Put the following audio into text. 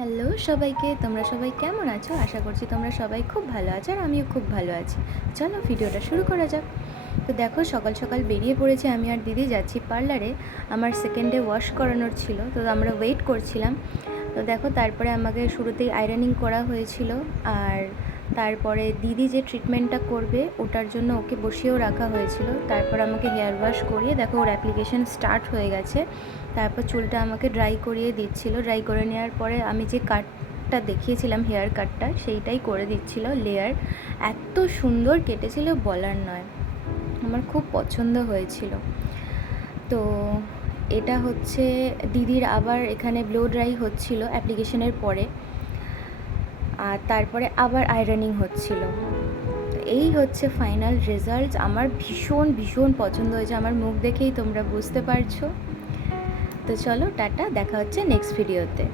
Hello সবাইকে, তোমরা সবাই কেমন আছো? আশা করছি তোমরা সবাই খুব ভালো আছো আর আমিও খুব ভালো আছি। চলো ভিডিওটা শুরু করা যাক। তো দেখো, সকাল সকাল বেরিয়ে পড়েছি আমি আর দিদি, যাচ্ছি পার্লারে। আমার সেকেন্ডে ওয়াশ করানোর ছিল, তো আমরা ওয়েট করছিলাম। তো দেখো, তারপরে আমাকে শুরুতেই আয়রনিং করা হয়েছিল। আর তারপরে দিদি যে ট্রিটমেন্টটা করবে ওটার জন্য ওকে বসিয়েও রাখা হয়েছিল। তারপর আমাকে হেয়ার ওয়াশ করিয়ে দেখো ওর অ্যাপ্লিকেশন স্টার্ট হয়ে গেছে। তারপর চুলটা আমাকে ড্রাই করিয়ে দিচ্ছিল। ড্রাই করে নেওয়ার পরে আমি যে কাটটা দেখিয়েছিলাম, হেয়ার কাটটা, সেইটাই করে দিচ্ছিল। লেয়ার এত সুন্দর কেটেছিল বলার নয়, আমার খুব পছন্দ হয়েছিল। তো এটা হচ্ছে দিদির আবার এখানে ব্লো ড্রাই হচ্ছিল অ্যাপ্লিকেশনের পরে, আর তারপরে আবার আয়রনিং হচ্ছিল। এই হচ্ছে ফাইনাল রেজাল্ট। আমার ভীষণ ভীষণ পছন্দ হয়েছে, আমার মুখ দেখেই তোমরা বুঝতে পারছো। তো চলো টাটা, দেখা হচ্ছে নেক্সট ভিডিওতে।